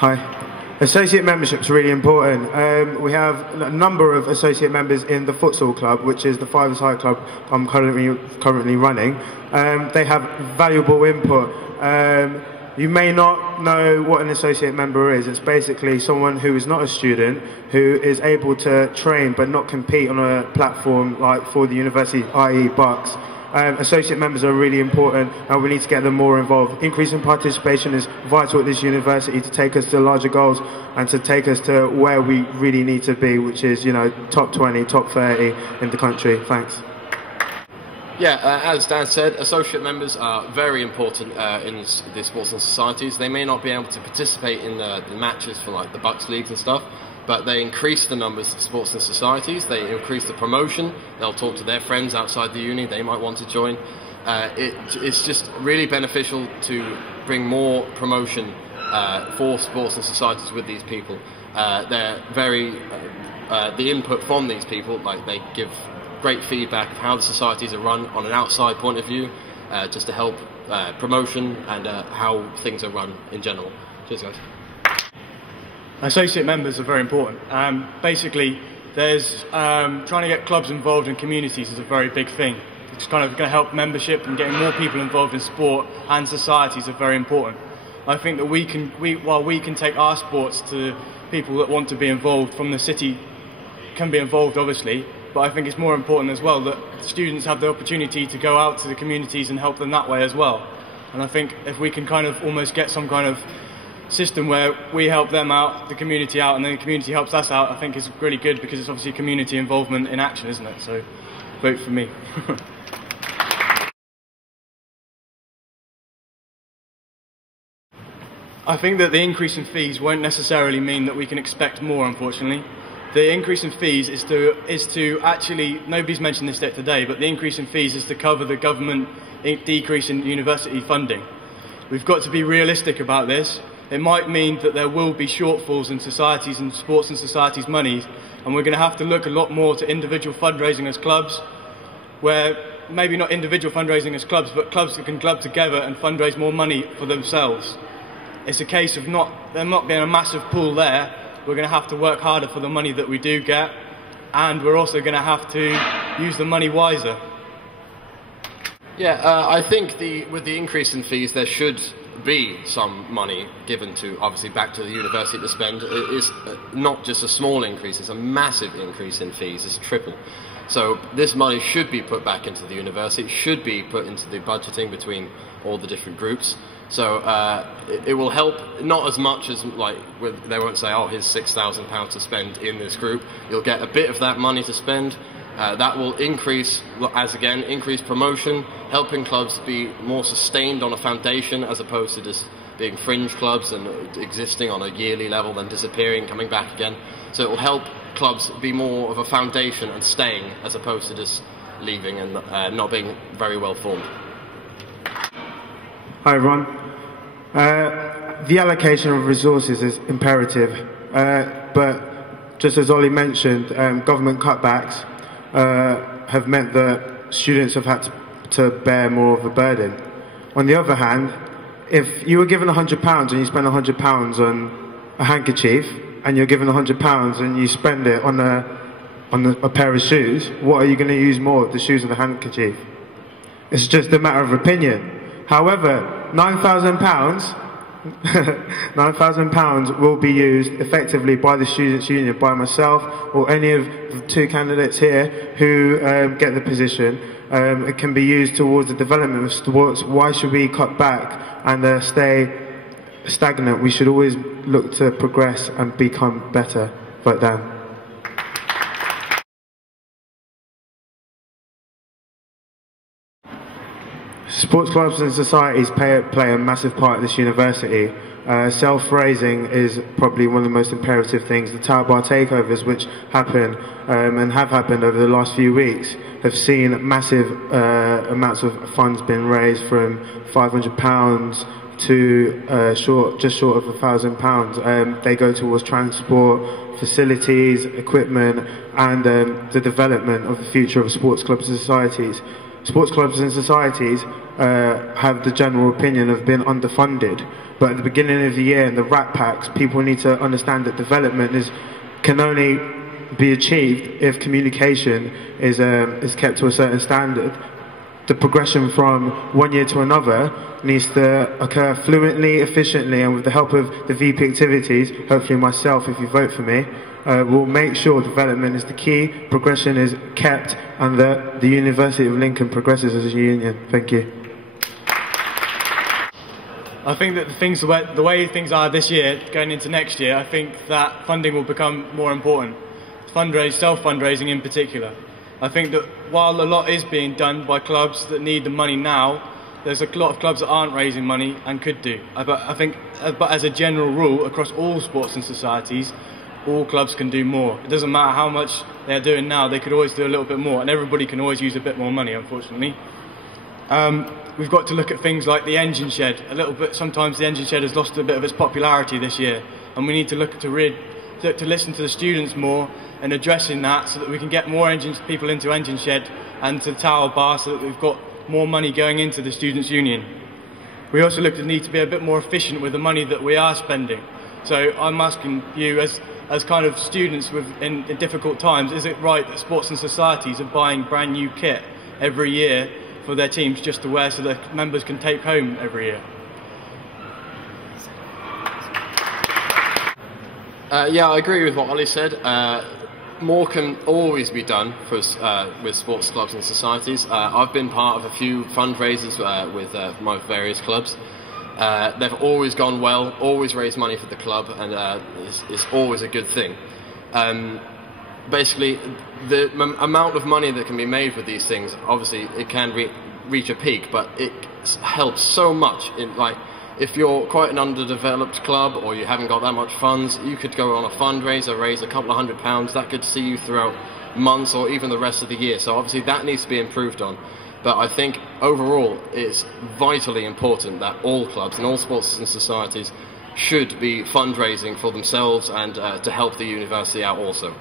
Hi. Associate membership is really important. We have a number of associate members in the futsal club, which is the five-a-side club I'm currently running. They have valuable input. You may not know what an associate member is. It's basically someone who is not a student, who is able to train but not compete on a platform like for the university, i.e. Bucks. Associate members are really important and we need to get them more involved. Increasing participation is vital at this university to take us to larger goals and to take us to where we really need to be, which is, you know, top 20, top 30 in the country. Thanks. Yeah, as Dan said, associate members are very important in the sports and societies. They may not be able to participate in the matches for like the Bucks leagues and stuff, but they increase the numbers of sports and societies, they increase the promotion, they'll talk to their friends outside the uni, they might want to join. It's just really beneficial to bring more promotion for sports and societies with these people. They're very, the input from these people, like they give great feedback of how the societies are run on an outside point of view, just to help promotion and how things are run in general. Cheers guys. Associate members are very important. Basically, there's trying to get clubs involved in communities is a very big thing. It's kind of going to help membership, and getting more people involved in sport and societies are very important. I think that while we can take our sports to people that want to be involved from the city, can be involved obviously, but I think it's more important as well that students have the opportunity to go out to the communities and help them that way as well. And I think if we can kind of almost get some kind of system where we help them out, the community out, and then the community helps us out, I think is really good, because it's obviously community involvement in action, isn't it? So vote for me. I think that the increase in fees won't necessarily mean that we can expect more, unfortunately. The increase in fees is to actually, nobody's mentioned this yet today, but the increase in fees is to cover the government decrease in university funding. We've got to be realistic about this. It might mean that there will be shortfalls in societies and sports and societies' money, and we're going to have to look a lot more to individual fundraising as clubs, where maybe not individual fundraising as clubs, but clubs that can club together and fundraise more money for themselves. It's a case of there not being a massive pool there. We're going to have to work harder for the money that we do get, and we're also going to have to use the money wiser. Yeah, I think with the increase in fees, there should be some money given to, obviously, back to the university to spend. It is not just a small increase, it's a massive increase in fees, it's triple. So this money should be put back into the university, it should be put into the budgeting between all the different groups. So it will help, not as much as, like, they won't say, oh, here's £6,000 to spend in this group. You'll get a bit of that money to spend. That will increase promotion, helping clubs be more sustained on a foundation as opposed to just being fringe clubs and existing on a yearly level, then disappearing, coming back again. So it will help clubs be more of a foundation and staying as opposed to just leaving and not being very well formed. Hi everyone. The allocation of resources is imperative, but just as Ollie mentioned, government cutbacks have meant that students have had to bear more of a burden. On the other hand, if you were given £100 and you spend £100 on a handkerchief, and you're given £100 and you spend it on a pair of shoes, what are you going to use more, the shoes or the handkerchief? It's just a matter of opinion. However, £9,000 £9,000 will be used effectively by the Students' Union, by myself or any of the two candidates here who get the position. It can be used towards the development of sports. Why should we cut back and stay stagnant? We should always look to progress and become better. Vote down. Sports clubs and societies play a massive part of this university. Self-raising is probably one of the most imperative things. The Tower Bar takeovers, which happen and have happened over the last few weeks, have seen massive amounts of funds being raised, from £500 to just short of £1,000. They go towards transport, facilities, equipment, and the development of the future of sports clubs and societies. sports clubs and societies have the general opinion of being underfunded. But at the beginning of the year in the rat packs, people need to understand that development can only be achieved if communication is kept to a certain standard. The progression from one year to another needs to occur fluently, efficiently, and with the help of the VP Activities, hopefully myself if you vote for me, we'll make sure development is the key, progression is kept, and that the University of Lincoln progresses as a union. Thank you. I think that the way things are this year, going into next year, I think that funding will become more important. Self-fundraising in particular. I think that while a lot is being done by clubs that need the money now, there's a lot of clubs that aren't raising money and could do. But as a general rule, across all sports and societies, all clubs can do more. It doesn't matter how much they're doing now, they could always do a little bit more, and everybody can always use a bit more money, unfortunately. We've got to look at things like the engine shed a little bit. Sometimes the engine shed has lost a bit of its popularity this year, and we need to look to listen to the students more and addressing that, so that we can get more people into engine shed and to the tower bar, so that we've got more money going into the students' union. We also need to be a bit more efficient with the money that we are spending. So I'm asking you, as kind of students in difficult times, is it right that sports and societies are buying brand new kit every year for their teams just to wear, so that members can take home every year? Yeah, I agree with what Ollie said. More can always be done with sports clubs and societies. I've been part of a few fundraisers with my various clubs. They've always gone well, always raised money for the club, and it's always a good thing. Basically, the amount of money that can be made with these things, obviously it can reach a peak, but it helps so much. If you're quite an underdeveloped club, or you haven't got that much funds, you could go on a fundraiser, raise a couple of £100, that could see you throughout months or even the rest of the year. So obviously that needs to be improved on. But I think overall it's vitally important that all clubs and all sports and societies should be fundraising for themselves and to help the university out also.